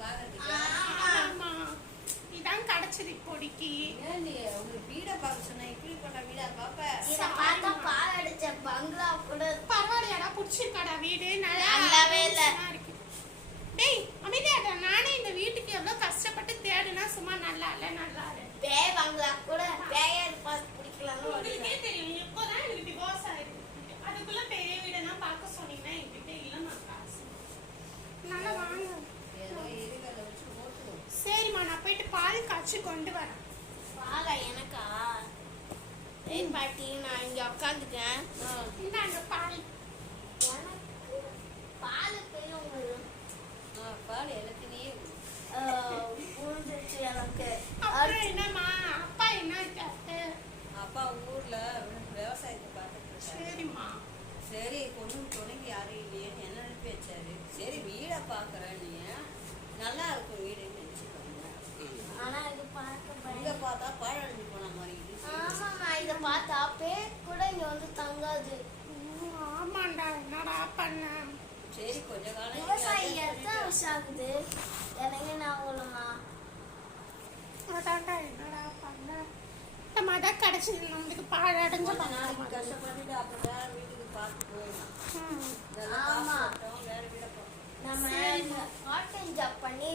ஆமா இதான் கிடைச்சது இப்போதைக்கு. உங்களுக்கு வீட பார்க்க சொன்னா இப்படி போட்ட வீடா பாப்ப? இத பார்த்தா பால் அடிச்ச பங்களா கூட பரவாயில்லையாடா? புடிச்சிருக்காடா வீடு? நல்லாவே இல்ல. டேய் அமைதியாடா. நானே இந்த வீட்டுக்கு எவ்வளவு கஷ்டப்பட்டு தேடுனா சும்மா நல்லா இல்ல நல்லா இல்ல. பேய் பங்களா கூட பேய பார்த்து பிடிக்கலாம்னு உங்களுக்கே தெரியும் இப்போதான் எனக்கு டிவோர்ஸ் ஆயிருக்கு. அதுக்குள்ள பெரிய வீடெல்லாம் பார்க்க சொன்னீங்கன்னா என்கிட்ட இல்லைம்மா காசு. நல்லா வாங்க. சரிம்மா நான் போயிட்டு பால் காய்ச்சி கொண்டு வரேன். பாலா எனக்கா? ஏய் பாட்டி நான் இங்க உட்காந்துட்டேன். இந்தாங்க பால். எனக்கு பால் பெரியவங்க பால் எனக்குனே புரிஞ்சிச்சு எனக்கு. அப்புறம் என்னம்மா அப்பா என்ன ஆயிட்டாரு? அப்பா ஊர்ல விவசாயத்தை பார்த்துட்டு இருக்காரு. சரிம்மா. சரி துணைக்கு யாரும் இல்லையே என்ன அனுப்பி வச்சாரு. சரி வீடை பாக்குறேன் நீ நல்லா இருக்கும் வீடுன்னு நினைச்சுக்கோங்க. ஆனா இது பார்க்க இங்க பார்த்தா பழம் அழிஞ்சு போன மாதிரி. ஆமாம்மா இதை பார்த்தா பேய் கூட இங்க வந்து தங்காது. ஆமாண்டா என்னடா பண்ண? சரி கொஞ்ச காலம் விவசாயி எத்தனை வருஷம் ஆகுது? எனக்கு நான் உள்ளமா அதான்டா என்னடா பண்ண? நம்ம அதான் கிடைச்சது நம்மளுக்கு பால் அடைஞ்ச நாளைக்கு கஷ்டப்பட்டுட்டு அப்புறம் வேற வீட்டுக்கு பார்த்து போயிடலாம். ஆமா வேற வீட பார்ப்போம். நம்ம காட்டன் ஜாப் பண்ணி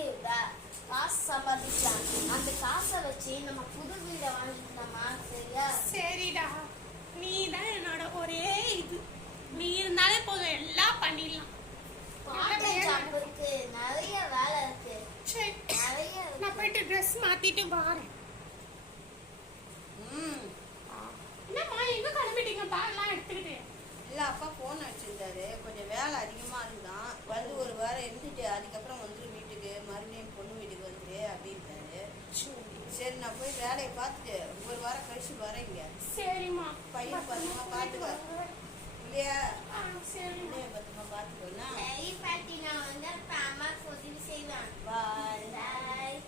காசு சம்பாதிக்கலாம். அந்த காசை வச்சு நம்ம புது வீடை வாங்கிட்டோமா? சரியா? சரிடா நீ தான் என்னோட ஒரே இது. நீ இருந்தாலே போதும் எல்லாம் பண்ணிடலாம். காட்டன் ஜாப் இருக்கு, நிறைய வேலை இருக்கு. சரி நிறைய நான் போயிட்டு ட்ரெஸ் மாத்திட்டு வரேன். என்னம்மா எங்க கிளம்பிட்டீங்க பால்லாம் எடுத்துக்கிட்டு? இல்ல அப்பா போன் அடிச்சிருந்தாரு. கொஞ்சம் வேலை அதிகமா இருந்தான். வந்து ஒரு வாரம் இருந்துட்டு அதுக்கப்புறம் வந்துரு வீட்டுக்கு மறுபடியும் பொண்ணு வீட்டுக்கு வந்துரு அப்படின்ட்டாரு. சரி நான் போய் வேலையை பார்த்துட்டு ஒரு வாரம் கழிச்சு வரேங்க. சரிம்மா. பையன் பத்திரமா பார்த்துக்க இல்லையா? சரி பத்திரமா பார்த்துக்கோண்ணா. சரி பாட்டி நான் வந்து அம்மாக்கு உதவி செய்வேன். பாய்.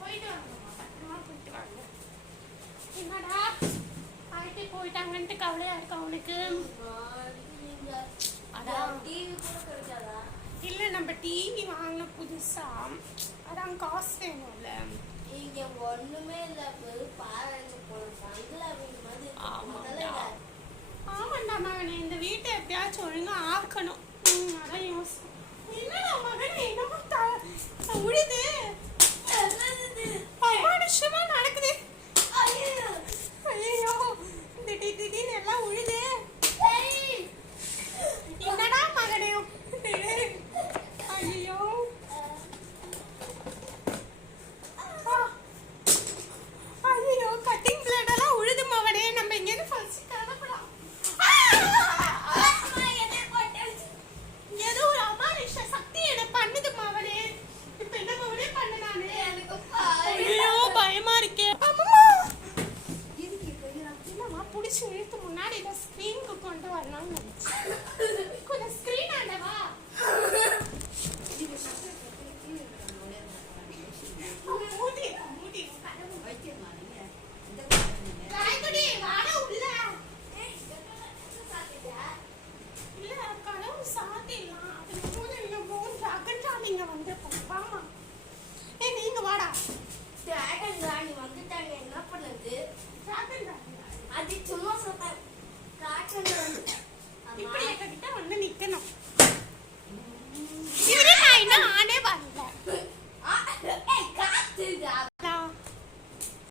போயிட்டு வாங்கம்மா. பத்திரமா போயிட்டு வாங்க. என்னடா ஆயிட்டு போயிட்டாங்கன்ட்டு கவலையா இருக்கு அவனுக்கு? அதான் டிவி கூட கிடைக்காதா? இல்ல நம்ம டிவி வாங்கின புதுசா அதான் காசு வேணும்ல. இங்க ஒண்ணுமே இல்ல, வெறும் பாறைங்க போல பங்களா வீடு மாதிரி. ஆமாண்டா மகனே இந்த வீட்டை எப்படியாச்சும் ஒழுங்கா ஆக்கணும். அதான் யோசனை. என்னடா மகனே என்னமோ உழுது அமானுஷமா நடக்குது. ஐயோ திடீர்னு எல்லாம் உழுது. என்னடா மகனே? ஐயோ ஐயோ கட்டிங் பிளேட் எல்லாம் உழுது மகனே. நம்ம இங்கேருந்து ஃபர்ஸ்ட் கிளம்பலாம். ஏதோ ஒரு அமானுஷ சக்தி என்ன பண்ணுது மகனே. இப்ப என்ன மகனே பண்ண நானு? ஐயோ பயமா இருக்கே. என்னம்மா புடிச்சு இழுத்து முன்னாடி இதை ஸ்கிரீனுக்கு கொண்டு வரலாம்னு நினைச்சேன். கொஞ்சம் ஸ்கிரீன் ஆண்டவா. மூடி மூடி ராய்குடி வாடா உள்ள. இல்ல கனவு சாத்திடலாம். அதுக்கு போது நீங்க போன் அகன்றா நீங்க வந்து பாமா. நீங்க வாடா. டிராகன் ராணி வந்துட்டாங்க, என்ன பண்ணுது? டிராகன் ராணி அது சும்மா சொல்றேன். டிராகன் ராணி இப்படி என்கிட்ட வந்து நிக்கணும்.